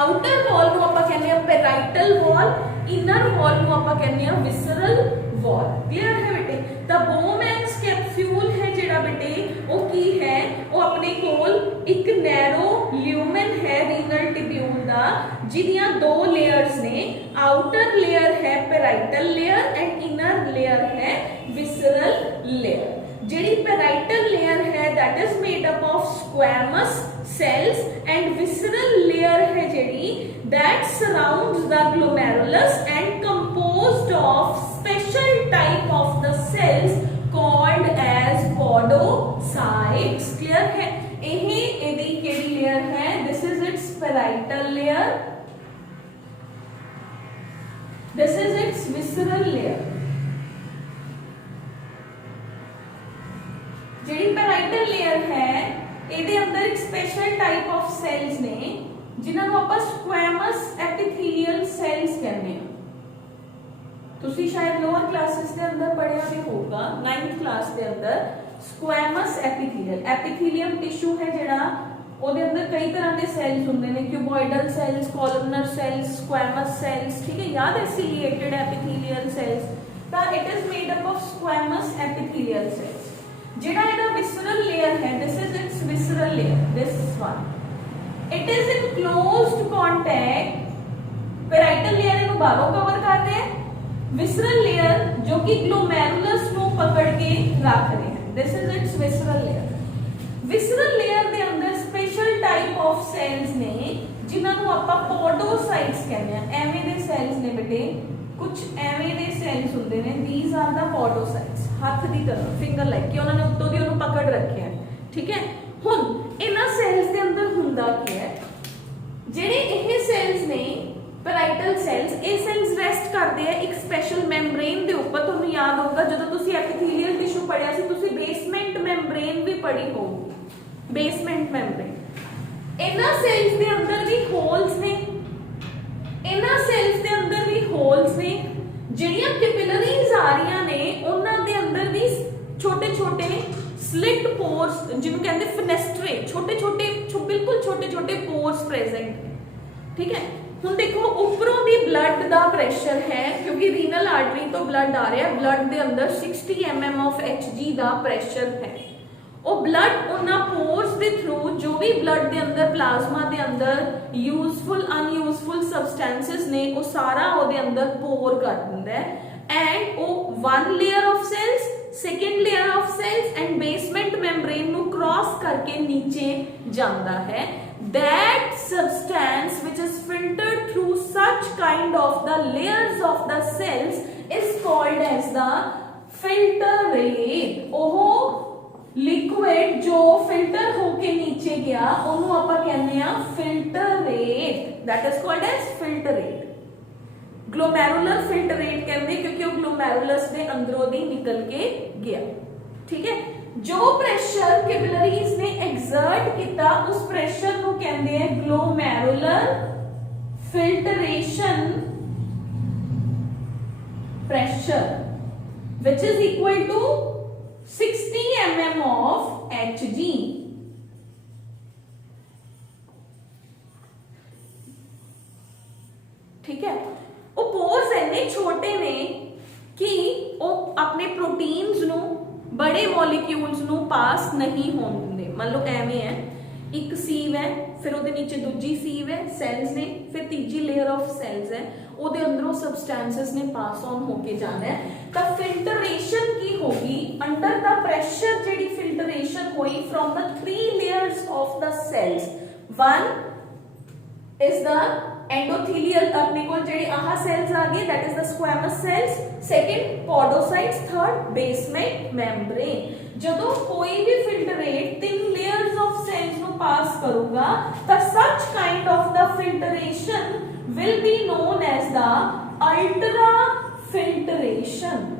ਆਊਟਰ ਵਾਲ ਨੂੰ ਆਪਾਂ ਕਹਿੰਦੇ ਆ ਪੈਰਾਈਟਲ ਵਾਲ, ਇਨਰ ਵਾਲ ਨੂੰ ਆਪਾਂ ਕਹਿੰਦੇ ਆ ਵਿਸਰਲ वाल। क्लियर है बेटे। द बोमेन्स कैप्सूल है जेड़ा बेटे वो की है वो अपने कोल एक नैरो ल्यूमेन है रीनल टिब्यूल दा जिदियां दो लेयर्स ने। आउटर लेयर है parietal layer and inner layer है विसरल लेयर। जेड़ी पेराइटल लेयर है that is made up of squamous cells and visceral layer है जेड़ी that surrounds the glomerulus and composed of special type of the cells called as podocytes। clear है। यही एदी केड़ी layer है। this is its parietal layer, this is its visceral layer। जेड़ी parietal layer है ਇਹਦੇ ਅੰਦਰ ਇੱਕ ਸਪੈਸ਼ਲ ਟਾਈਪ ਆਫ ਸੈਲਸ ਨੇ ਜਿਨ੍ਹਾਂ ਨੂੰ ਆਪਾਂ ਸਕੁਐਮਸ ਐਪੀਥੀਲੀਅਲ ਸੈਲਸ ਕਹਿੰਦੇ ਆ। ਤੁਸੀਂ ਸ਼ਾਇਦ ਲੋਅਰ ਕਲਾਸਿਸ ਦੇ ਅੰਦਰ ਪੜ੍ਹਿਆ ਵੀ ਹੋਊਗਾ 9th ਕਲਾਸ ਦੇ ਅੰਦਰ ਸਕੁਐਮਸ ਐਪੀਥੀਲੀਅਲ। ਐਪੀਥੀਲੀਅਮ ਟਿਸ਼ੂ ਹੈ ਜਿਹੜਾ ਉਹਦੇ ਅੰਦਰ ਕਈ ਤਰ੍ਹਾਂ ਦੇ ਸੈਲਸ ਹੁੰਦੇ ਨੇ cuboidal cells, columnar cells, squamous cells. ਠੀਕ ਹੈ। ਯਾਦ ਹੈ ਸਿਲੀਏਟਡ ਐਪੀਥੀਲੀਅਲ ਸੈਲਸ। ਤਾਂ it is made up of squamous epithelial cells. जेड़ा इहदा विसरल लेयर है this is its visceral layer this one it is in closed contact. Parietal layer इनु बाहरों कवर कर रहे हैं। विसरल लेयर जो कि ग्लोमेरुलस नु पकड़ के रख रहे हैं। This is its visceral layer. Visceral layer दे अंदर स्पेशल टाइप ऑफ सेल्स ने जिन्हां नु आपां पोडोसाइट्स कहते हैं। एवें दे सेल्स ने बेटे कुछ एवें दे सेल्स हुंदे ने, दीज आर द पॉडोसाइट्स, हाथ दी तरह फिंगर लाइक कि उन्होंने उत्तों दी उन्होंने पकड़ रखे है, ठीक है। हुण इन्हां सेल्स दे अंदर हुंदा की है, ਜਿਹੜੇ ਇਹ ਸੈਲਸ ਨੇ ਪੈਰਾਈਟਲ ਸੈਲਸ, ਇਹ ਸੈਲਸ ਰੈਸਟ ਕਰਦੇ ਆ ਇੱਕ ਸਪੈਸ਼ਲ ਮੈਂਬਰੇਨ ਦੇ ਉੱਪਰ। ਤੁਹਾਨੂੰ ਯਾਦ ਹੋਊਗਾ ਜਦੋਂ ਤੁਸੀਂ ਐਪੀਥੀਲੀਅਲ ਟਿਸ਼ੂ ਪੜਿਆ ਸੀ, ਤੁਸੀਂ ਬੇਸਮੈਂਟ ਮੈਂਬਰੇਨ ਵੀ ਪੜ੍ਹੀ ਹੋਊਗੀ, ਬੇਸਮੈਂਟ ਮੈਂਬਰੇਨ। ਇਹਨਾਂ ਸੈਲਸ ਦੇ ਅੰਦਰ ਵੀ ਹੋਲਸ ਨੇ, ਇਹਨਾਂ ਸੈਲਸ ਦੇ ਅੰਦਰ ਵੀ ਹੋਲਸ ਨੇ, ਜਿਹੜੀਆਂ ਕੈਪਿਲਰੀਜ਼ ਆ ਰਹੀਆਂ ਨੇ ਉਹਨਾਂ ਦੇ ਅੰਦਰ ਵੀ ਛੋਟੇ ਛੋਟੇ स्लिट पोर्स जिन्हों कहते फिनेस्ट्रे, छोटे छोटे बिल्कुल छोटे छोटे पोर्स प्रेजेंट, ठीक है। हुण देखो उपरों दी ब्लड दा प्रेशर है, क्योंकि रीनल आर्टरी तो ब्लड आ रहा है, ब्लड दे अंदर 60 mm ऑफ Hg दा प्रेशर है। ਉਹ ब्लड उन्हां पोर्स दे थ्रू जो भी ब्लड दे अंदर प्लाज्मा दे अंदर यूजफुल अनयूजफुल सबसटेंसेस ने वो सारा ਉਹਦੇ अंदर पोर कर दिंदा है। एंड वो one layer of cells, second layer of cells and basement membrane नु क्रॉस करके नीचे जाता है। That substance which is filtered through such kind of the layers of the cells is called as the filtrate। ओहो liquid जो filter होके नीचे गया ਉਹਨੂੰ ਆਪਾਂ ਕਹਿੰਦੇ ਆ filtrate, that is called as filtrate। Glomerular filtrate कहते हैं क्योंकि वो ग्लोमेरुलस के अंदरों दी निकल के गया, ठीक है। जो प्रेशर कैपिलरीज ने एक्सर्ट किया उस प्रेशर को कहते हैं glomerular filtration pressure, which is equal to 60 mm of Hg। ठीक है, वो पोर्स इन्ने छोटे ने कि वो अपने प्रोटीन्स नु बड़े मॉलिक्यूल्स नु पास नहीं होण दिंदे। मान लो एवें है, एक सीव है, फिर ਉਹਦੇ नीचे दूजी सीव है, सेल्स ने, फिर तीजी लेयर ऑफ सेल्स है, ਉਹਦੇ अंदरों सबस्टेंसेस ने पास ऑन होके जाना है। तो फिल्टरेशन की होगी अंडर द प्रेशर, जेडी फिल्टरेशन हुई from the 3 layers of the cells. One is the endothelial, अपने को जेडी आहा सेल्स आ गए, that is the squamous cells, second podocytes, third basement membrane. जदों कोई भी फिल्टरेट 3 लेयर्स ऑफ सेल्स नु पास करूगा तो such kind of the filtration will be known as the ultra filtration.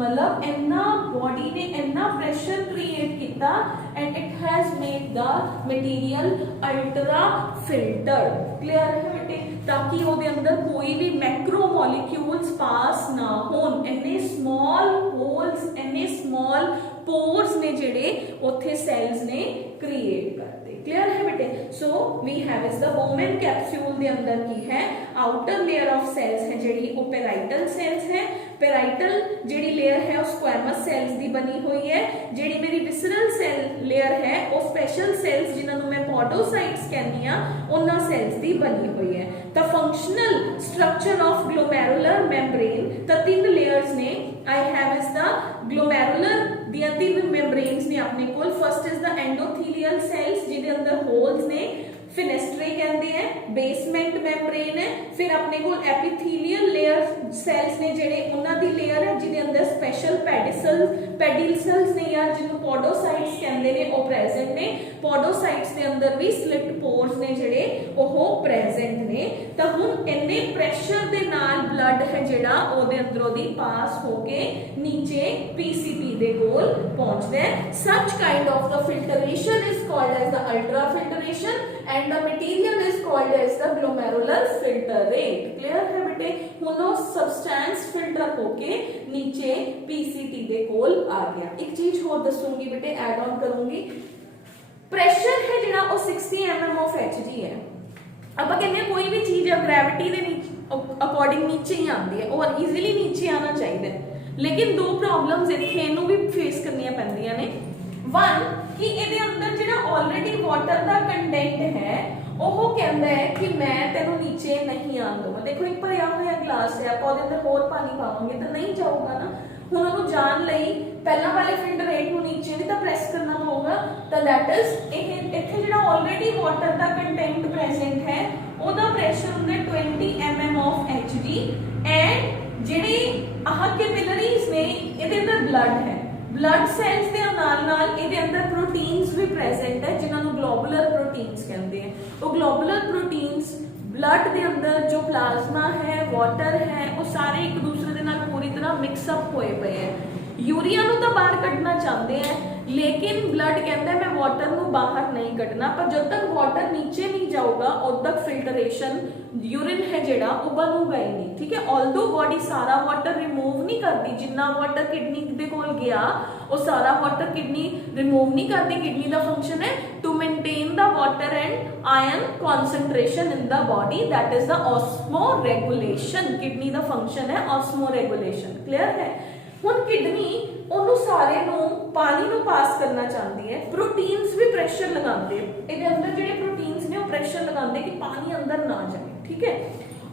मतलब इन्ना बॉडी ने इन्ना प्रेशर क्रिएट किया and it has made the material ultra filtered. Clear है बेटे, ताकि ਉਹਦੇ अंदर कोई भी मैक्रो मॉलिक्यूल्स पास ना होन। इन्ने स्मॉल होल्स, इन्ने स्मॉल पोर्स ने जेडे ਉੱਥੇ सेल्स ने क्रिएट करते। क्लियर है बेटे। So we have is the Bowman capsule दे अंदर की है आउटर लेयर ऑफ सेल्स है जेडी वो पेराइटल सेल्स है। पेराइटल जेडी लेयर है वो स्क्वैमस सेल्स दी बनी हुई है। जेडी मेरी विसरल सेल लेयर है वो स्पेशल सेल्स जिन्होंने मैं पॉडोसाइट्स कहनी आ उन्ना सेल्स दी बनी हुई है। The functional structure of glomerular membrane, the 3 layers ने I have is the glomerular दिया 3 मेम्ब्रेन्स ने अपने कोल। First is the endothelial cells जिहदे अंदर होल्स ने, फिनेस्ट्रे कहते हैं, बेसमेंट मेम्ब्रेन है, फिर अपने को एपिथेलियल लेयर सेल्स ने जेडे उन्हां दी लेयर है जिहदे अंदर स्पेशल पेडिसल्स ने या जिन्हों पॉडोसाइट्स कहते हैं वो प्रेजेंट ने। पॉडोसाइट्स के अंदर भी स्लिट पोर्स ने जेडे वो प्रेजेंट ने। तो हुण इन्ने प्रेशर दे नाल ब्लड है जेड़ा ओदे अंदरों दी पास होके नीचे पीसीपी दे कोल पहुंचदा है। Such kind of the filtration is called as the ultra filtration and the material is called as the glomerular filtrate। Clear है बेटे। हुण वो सब्सटेंस फिल्टर होके नीचे पीसीटी दे कोल आ गया। एक चीज और दसूंगी बेटे, ऐड ऑन करूंगी। प्रेशर है जिहड़ा वो 60 mm ऑफ Hg है। ਆਪਾਂ ਕਹਿੰਦੇ कोई भी चीज है ग्रेविटी दे नीचे अकॉर्डिंग नीचे ही आती है और इजीली नीचे आना चाहिए, लेकिन 2 प्रॉब्लम्स इत्थे इहनूं भी फेस करनियां पैंदियां ने। वन कि ਇਹਦੇ ਅੰਦਰ ਜਿਹੜਾ ਆਲਰੇਡੀ ਵਾਟਰ ਦਾ ਕੰਟੈਂਟ ਹੈ ਉਹ ਕਹਿੰਦਾ ਹੈ ਕਿ ਮੈਂ ਤੈਨੂੰ ਨੀਚੇ ਨਹੀਂ ਆਉਣ ਦਊਂਗਾ। ਦੇਖੋ ਇੱਕ ਭਰਿਆ ਹੋਇਆ ਗਲਾਸ ਹੈ, ਆਪਾਂ ਉਹਦੇ ਅੰਦਰ ਹੋਰ ਪਾਣੀ ਪਾਵਾਂਗੇ ਤਾਂ ਨਹੀਂ ਜਾਊਗਾ ਨਾ। ਹੁਣ ਉਹਨੂੰ ਜਾਣ ਲਈ ਪਹਿਲਾਂ ਵਾਲੇ ਫਿਲਟਰੇਟ ਨੂੰ ਨੀਚੇ ਵੀ ਤਾਂ ਪ੍ਰੈਸ ਕਰਨਾ ਪਊਗਾ। ਤਾਂ ਦੈਟ ਇਜ਼ ਇਹ ਇੱਥੇ ਜਿਹੜਾ ਆਲਰੇਡੀ ਵਾਟਰ ਦਾ ਕੰਟੈਂਟ ਪ੍ਰੈਜ਼ੈਂਟ ਹੈ ਉਹਦਾ ਪ੍ਰੈਸ਼ਰ ਹੁੰਦਾ 20 mm of Hg ਐਂਡ ਜਿਹੜੇ ਆਹ कैपिलरीज ने ਇਹਦੇ ਅੰਦਰ ब्लड है, ब्लड ਸੈਲਸ ਦੇ ਨਾਲ ਇਹਦੇ ਅੰਦਰ ਪ੍ਰੋਟੀਨਸ ਵੀ ਪ੍ਰੈਜ਼ੈਂਟ ਹੈ ਜਿਨ੍ਹਾਂ ਨੂੰ ਗਲੋਬੂਲਰ ਪ੍ਰੋਟੀਨਸ ਕਹਿੰਦੇ ਆ। ਉਹ ਗਲੋਬੂਲਰ ਪ੍ਰੋਟੀਨਸ ब्लड ਦੇ ਅੰਦਰ ਜੋ ਪਲਾਜ਼ਮਾ ਹੈ, ਵਾਟਰ ਹੈ, ਉਹ ਸਾਰੇ ਇੱਕ ਦੂਸਰੇ ਦੇ ਨਾਲ ਪੂਰੀ ਤਰ੍ਹਾਂ ਮਿਕਸ ਅਪ ਹੋਏ ਪਏ ਹੈ। यूरिया ਨੂੰ ਤਾਂ ਬਾਹਰ ਕੱਢਣਾ ਚਾਹੁੰਦੇ ਆ, लेकिन ब्लड कहता है मैं वाटर ਨੂੰ ਬਾਹਰ नहीं ਕੱਢਣਾ, पर जब तक वाटर नीचे नहीं जाऊगा उद तक फिल्टरेशन यूरिन है ਜਿਹੜਾ ਉਹ ਬਣੂਗਾ ਹੀ ਨਹੀਂ। ठीक है, ऑल्दो बॉडी सारा वाटर रिमूव नहीं करती, जिन्ना वाटर किडनी ਦੇ ਕੋਲ ਗਿਆ ਉਹ ਸਾਰਾ वाटर किडनी रिमूव नहीं करती। किडनी ਦਾ फंक्शन है to maintain the water and iron concentration in the body, that is the osmoregulation। Kidney ਦਾ फंक्शन है osmoregulation। क्लियर है? ਹੁਣ किडनी ਉਹਨੂੰ ਸਾਰੇ ਨੂੰ ਪਾਣੀ ਨੂੰ ਪਾਸ ਕਰਨਾ ਚਾਹੁੰਦੀ ਹੈ। ਪ੍ਰੋਟੀਨਸ ਵੀ ਪ੍ਰੈਸ਼ਰ ਲਗਾਉਂਦੇ, ਇਹਦੇ ਅੰਦਰ ਜਿਹੜੇ ਪ੍ਰੋਟੀਨਸ ਨੇ ਉਹ ਪ੍ਰੈਸ਼ਰ ਲਗਾਉਂਦੇ ਕਿ ਪਾਣੀ ਅੰਦਰ ਨਾ ਜਾਏ। ਠੀਕ ਹੈ,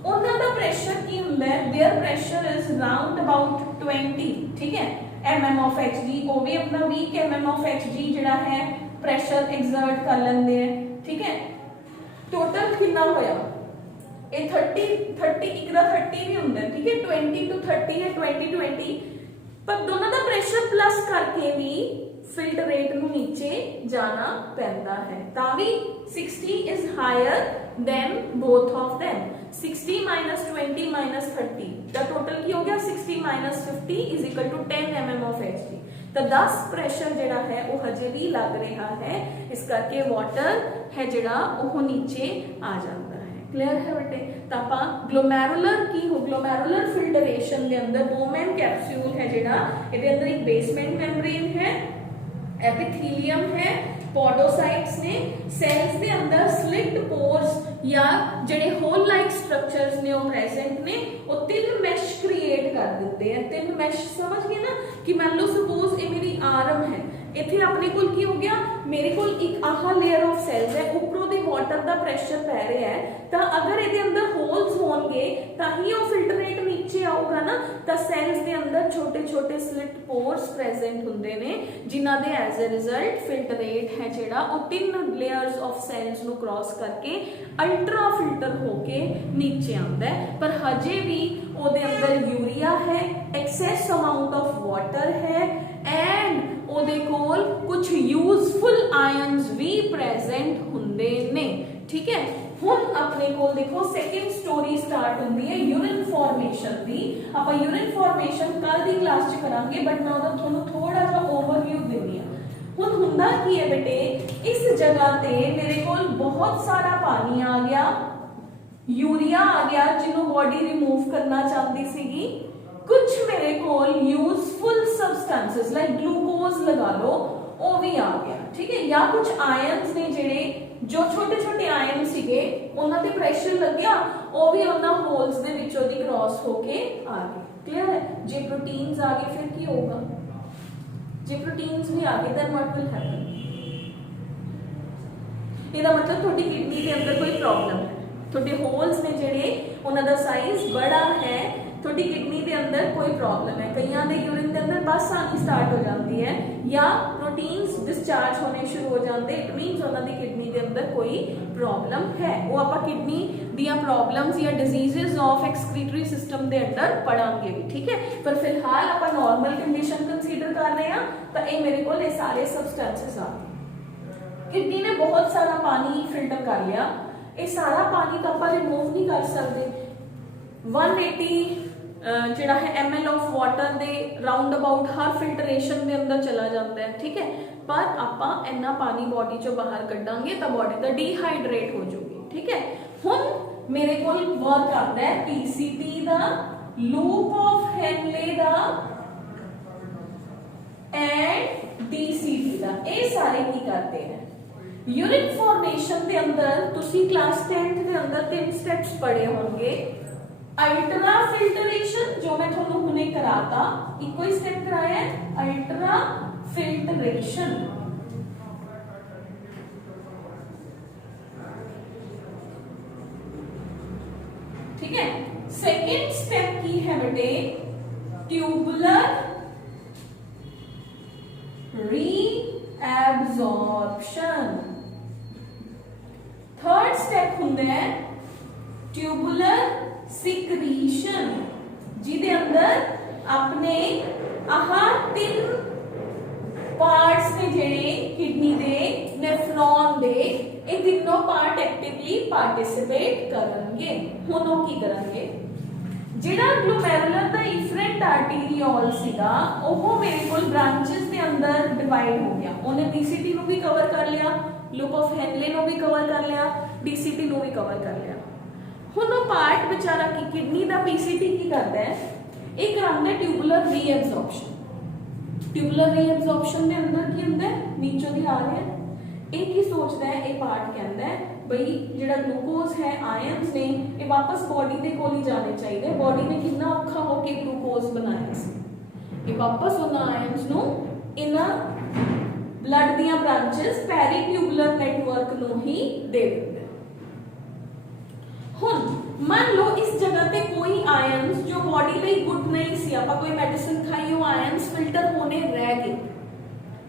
ਉਹਨਾਂ ਦਾ ਪ੍ਰੈਸ਼ਰ ਕੀ ਹੁੰਦਾ ਹੈ? There pressure is round about 20, ਠੀਕ ਹੈ, mm of hg। ਉਹ ਵੀ ਆਪਣਾ 20 mm of hg ਜਿਹੜਾ ਹੈ ਪ੍ਰੈਸ਼ਰ ਐਗਜ਼ਰਟ ਕਰ ਲੈਂਦੇ ਹੈ। ਠੀਕ ਹੈ, ਟੋਟਲ ਕਿੰਨਾ ਹੋਇਆ? ਇਹ 30 ਇੱਕ ਦਾ 30 ਵੀ ਹੁੰਦਾ ਹੈ। ਠੀਕ ਹੈ, 20 to 30 ਹੈ, 20 20, पर दोनों का प्रेशर प्लस करके भी फिल्टर रेट ਨੂੰ नीचे जाना पैंदा है। Tawi 60 is higher than both of them। 60 minus 20 minus 30 the total ਕੀ ਹੋ ਗਿਆ? 60 minus 50 is equal to 10 mm of hg। तो 10 प्रेशर ਜਿਹੜਾ है ਉਹ ਹਜੇ ਵੀ ਲੱਗ ਰਿਹਾ है, ਇਸ ਕਰਕੇ ਵਾਟਰ है ਜਿਹੜਾ ਉਹ नीचे आ ਜਾਂਦਾ है। क्लियर है बेटे? तो आप ग्लोमेरुलर की हो, ग्लोमेरुलर फिल्टरेशन के अंदर दो मेन कैप्सूल है जेड़ा, ਇਹਦੇ अंदर एक बेसमेंट मेम्ब्रेन है, एपिथेलियम है, पोडोसाइट्स ने, सेल्स के अंदर स्लिट पोर्स या जेड़े होल लाइक स्ट्रक्चर्स ने वो प्रेजेंट ने, वो तीन मैश क्रिएट कर देते हैं। तीन मैश समझ गए ना कि मान लो सपोज ये मेरी आर्म है, इथे अपने कोल की हो गया, मेरे कोल एक आहा लेयर ऑफ सेल्स है, ऊपरों दी वाटर दा प्रेशर पै रहा है, तो अगर ये अंदर होल्स होंगे ताही वो फिल्टर रेट नीचे आऊगा ना, तो सेल्स दे अंदर छोटे छोटे स्लिट पोर्स प्रेजेंट हुंदे ने, जिन्हां दे as a result filter rate है जेड़ा वो तीन लेयर्स ऑफ सेल्स नू क्रॉस करके अल्ट्रा फिल्टर होके नीचे आंदा है। पर हजे भी ओदे अंदर यूरिया है, एक्सेस अमाउंट ऑफ वाटर है एंड ਉਹਦੇ ਕੋਲ ਕੁਝ ਯੂਜ਼ਫੁਲ ਆਇਨਸ ਵੀ ਪ੍ਰੈਜ਼ੈਂਟ ਹੁੰਦੇ ਨੇ। ਠੀਕ ਹੈ, ਹੁਣ ਆਪਣੇ ਕੋਲ ਦੇਖੋ ਸੈਕਿੰਡ ਸਟੋਰੀ ਸਟਾਰਟ ਹੁੰਦੀ ਹੈ ਯੂਰਿਨ ਫਾਰਮੇਸ਼ਨ ਦੀ। ਆਪਾਂ ਯੂਰਿਨ ਫਾਰਮੇਸ਼ਨ ਕੱਲ ਦੀ ਕਲਾਸ 'ਚ ਕਰਾਂਗੇ, ਬਟ ਮੈਂ ਉਹਦਾ ਤੁਹਾਨੂੰ ਥੋੜਾ ਜਿਹਾ ਓਵਰਵਿਊ ਦਿੰਦੀ ਹਾਂ। ਹੁਣ ਹੁੰਦਾ ਕੀ ਹੈ ਬੇਟੇ, ਇਸ ਜਗ੍ਹਾ ਤੇ ਮੇਰੇ ਕੋਲ ਬਹੁਤ ਸਾਰਾ ਪਾਣੀ ਆ ਗਿਆ, यूरिया आ गया जिन्हों बॉडी रिमूव करना चाहती सीगी, कुछ मेरे कोल यूजफुल सब्सटेंसेस लाइक ग्लूकोज लगा लो वो भी आ गया। ठीक है, या कुछ आयंस ने जेड़े जो छोटे छोटे आयन सीगे उन्हां ते प्रेशर लग गया, वो भी उन्हां होल्स दे विचों दी क्रॉस होके आ गए। क्लियर है? जे प्रोटीन्स आ गए फिर की होगा? जे प्रोटीन्स भी आ गए देन व्हाट विल हैपन? ਇਹਦਾ मतलब थोड़ी किडनी के अंदर कोई प्रॉब्लम है, थोड़े होल्स ने जेड़े उन्हां दा साइज बड़ा है, थोड़ी किडनी के अंदर कोई प्रॉब्लम है, कईयां दे यूरिन के अंदर बस आनी स्टार्ट हो जाती है या प्रोटीन्स डिस्चार्ज होने शुरू हो जाते, इट मीनस उन्हां दी किडनी के अंदर कोई प्रॉब्लम है। वो आपां किडनी दियां प्रॉब्लम्स या डिजीजेस ऑफ एक्सक्रीटरी सिस्टम के अंदर पढ़ांगे भी। ठीक है, पर फिलहाल आपां नॉर्मल कंडीशन कंसीडर कर रहे हैं, तो ये मेरे को ये सारे सबसटेंसेस आ गए। किडनी ने बहुत सारा पानी फिल्टर कर लिया, ये सारा पानी तो आप रिमूव नहीं कर सकते। 180 जिहड़ा है ml of water they round about her filtration के अंदर चला जाता है। ठीक है, पर आपां इन्ना पानी बॉडी चों बाहर कड्डांगे तो बॉडी तो डिहाइड्रेट हो जाएगी। ठीक है, हुण मेरे कोल वर्क आता है PCT दा, लूप ऑफ हेनले दा एंड DCT दा। ये सारे की करते हैं यूरिन फॉर्मेशन के अंदर। तुसी क्लास 10th के अंदर 3 स्टेप्स पढ़े होंगे। अल्ट्रा फिल्टरेशन जो मैं थोनू हुने कराता, इको ही स्टेप कराया है अल्ट्रा फिल्टरेशन। ठीक है, सेकेंड स्टेप की है बेटे ट्यूबुलर रीएब्जॉर्प्शन। थर्ड स्टेप हुंदा है ट्यूबुलर सिक्रीशन। जिहदे अंदर अपने आह 3 पार्ट्स ने जिहड़े किडनी दे नेफ्रॉन दे ये तीनों पार्ट एक्टिवली पार्टिसिपेट करनगे। हुण ओह की करनगे जिहड़ा ग्लोमेरुलर दा इफरेंट आर्टीरियोल सीगा ओह मेरे कोल ब्रांचेस दे अंदर डिवाइड हो गया। उन्हें बीसीटी नु भी कवर कर लिया, लूप ऑफ हेनले नु भी कवर कर लिया, डीसीटी नु भी कवर कर लिया। हुण ओह पार्ट बेचारा की किडनी दा पीसीटी की करदा है, ये करांदा है ट्यूबुलर रीएब्जॉर्प्शन। ट्यूबुलर रीएब्जॉर्प्शन दे अंदर की हुंदा है, नीचों दी आ रहा है, ये की सोचता है, ये पार्ट कहता है बई जिहड़ा ग्लूकोज है आयंस ने ये वापस बॉडी दे कोल ही जाने चाहिए। बॉडी ने कितना औखा होके ग्लूकोज बनाया सी, ये वापस उन्हां आयंस नु इन्हां ब्लड दियां ब्रांचेस पेरीट्यूबुलर नेटवर्क नु ही दे दिंदे। हुण मान लो इस जगह पे कोई आयंस जो बॉडी ਲਈ गुड नहीं सी, आपां कोई मेडिसिन खाई वो आयंस फिल्टर होने रह गए,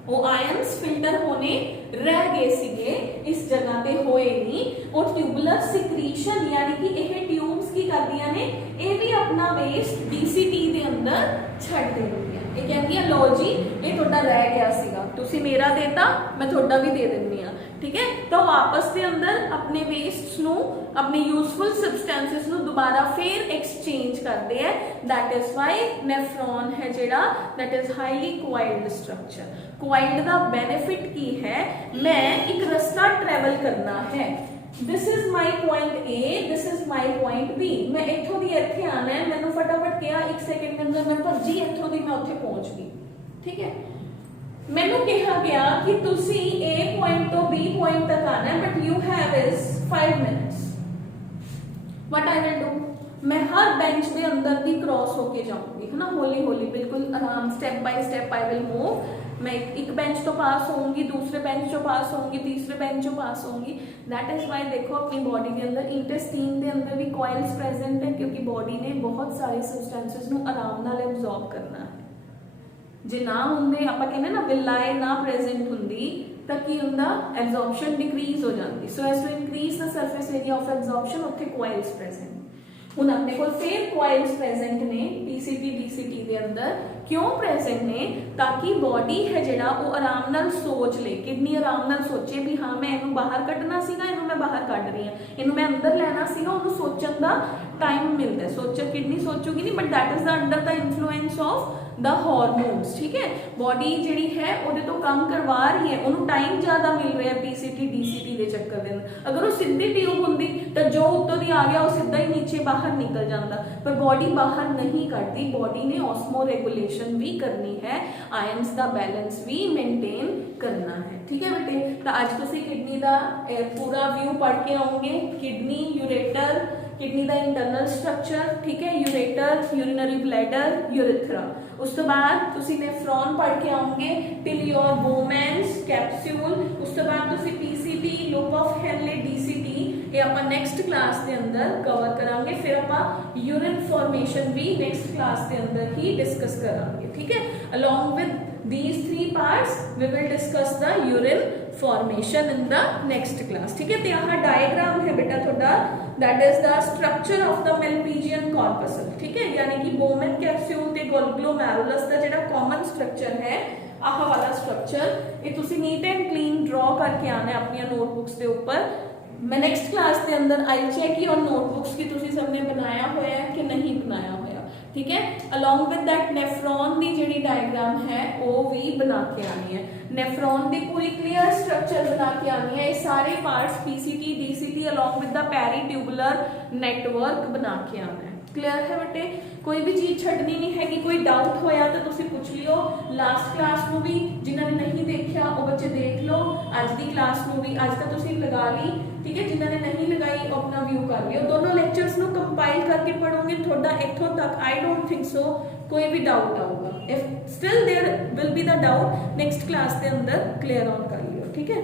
वो आयंस फिल्टर होने रह गए सीगे, इस जगह पे होए नहीं। और ट्यूबुलर सिक्रीशन यानी कि यह ट्यूब्स की करदियां ने ये भी अपना वेस्ट डीसीटी दे अंदर छड्ड देंदियां। ये कहंदियां लो जी ये तुहाडा रह गया सीगा, तुसी मेरा देता मैं तुहाडा भी दे दिंदी हां, ठीक है। तो आपस के अंदर अपने वेस्ट्स नु अपने यूजफुल सब्सटेंसेस नु दोबारा फिर एक्सचेंज करते हैं। दैट इज वाई नेफ्रॉन है जिहड़ा that is highly coiled structure. Coiled का बेनिफिट की है, मैं एक रास्ता ट्रैवल करना है, this is my point A, this is my point B, मैं इत्थों दी इत्थे आना है, मैंने फटाफट कहा 1 सेकंड के अंदर मैं भज्जी इत्थों दी मैं उत्थे पहुंच गई, ठीक है। मैनू कहा गया कि तुसी ए पॉइंट तो बी पॉइंट तक आना है, but you have is 5 minutes. What I will do, मैं हर बेंच के अंदर भी क्रॉस होके जाऊंगी, है ना, हौली हौली बिल्कुल आराम, step by step I will move. मैं एक बेंच तो पास होंगी, दूसरे बेंच तो पास होंगी, तीसरे बेंच तो पास होंगी। दैट इज वाई देखो अपनी बॉडी के अंदर इंटेस्टाइन के अंदर भी कॉइल्स प्रेजेंट है, क्योंकि बॉडी ने बहुत सारे सबसटेंसेस नु आराम नाल एब्जॉर्ब करना है। जे ना होंदे आपां कहने ना विलाए ना प्रेजेंट हुंदी तां की हुंदा एब्जॉर्प्शन डिक्रीज हो जाती। So as to increase the surface area of absorption उत्थे कॉइल्स प्रेजेंट। हुण अपने कोल फिर कॉइल्स प्रेजेंट ने पीसीटी डीसीटी दे अंदर, क्यों प्रेजेंट ने, ताकि बॉडी है जिहड़ा वो आराम नाल सोच ले, किडनी आराम नाल सोचे भी हाँ मैं इनू बाहर कड्ढना सीगा, इनू मैं बाहर कढ रही हां, इनू मैं अंदर लैना सीगा, उन्हें सोचण दा टाइम मिलता है। सोच किडनी सोचूगी नहीं, but that is the under the influence of the hormones, ठीक है। बॉडी जिहड़ी है उहदे तो काम करवा रही है, उन्होंने टाइम ज्यादा मिल रहा है पीसीटी डीसीटी के चक्कर दे अंदर। अगर वो सीधी ट्यूब हुंदी तो जो उत्तों दी आ गया वो सीधा ही नीचे बाहर निकल जाता, पर बॉडी बाहर नहीं कटती। बॉडी ने ऑस्मो रेगुलेशन भी करनी है, आयंस का बैलेंस भी मेनटेन करना है, ठीक है बेटे। तो आज तुसीं किडनी का पूरा व्यू पढ़ के आओगे, किडनी, यूरेटर, किडनी का इंटरनल स्ट्रक्चर, ठीक है, यूरेटर, यूरिनरी ब्लैडर, यूरिथ्रा। उस तो बाद तुसी नेफ्रॉन पढ़ के आओगे टिल योर बोमेंस कैप्सूल। उस तो बाद तुसी PCT, loop of Henley, DCT ये आपां नेक्स्ट क्लास के अंदर कवर करांगे। फिर आपां यूरिन फॉर्मेशन भी नेक्स्ट क्लास के अंदर ही डिस्कस करांगे, ठीक है। Along with these 3 parts we will discuss the urine formation in the next class, ठीक है। तो यहाँ डायग्राम है बेटा थोड़ा, that is the structure of the Malpighian corpuscle, ठीक है, यानी कि बोमेन कैप्सूल ते ग्लोमेरुलस का जिहड़ा कॉमन स्ट्रक्चर है, आह वाला स्ट्रक्चर ये तुसी नीट एंड क्लीन ड्रॉ करके आना है अपनी नोटबुक्स के ऊपर। मैं नेक्स्ट क्लास के अंदर आई चेक योर नोटबुक्स की तुसी सबने बनाया होया है कि नहीं बनाया होया, ठीक है। अलॉन्ग विद दैट नेफ्रॉन की जिहड़ी डायग्राम है वो भी बना के आनी है, नेफ्रॉन की पूरी क्लियर स्ट्रक्चर बना के आनी है। ये सारे parts PCT DCT along with the peritubular network बना के आना है। क्लियर है बेटे, कोई भी चीज छड्डनी नहीं हैगी। कोई डाउट होया तो तुसी पूछ लियो, लास्ट क्लास में भी जिन्होंने नहीं देखा वो बच्चे देख लो, आज की क्लास में भी आज का तुसी लगा ली, ठीक है। जिन्होंने नहीं लगाई अपना व्यू कर लियो, दोनों लेक्चर्स को कंपाइल करके पढ़ोगे थोड़ा इत्थों तक आई डोंट थिंक सो कोई भी डाउट आऊगा। If still there will be the doubt next class के अंदर क्लियर ऑन कर लियो, ठीक है।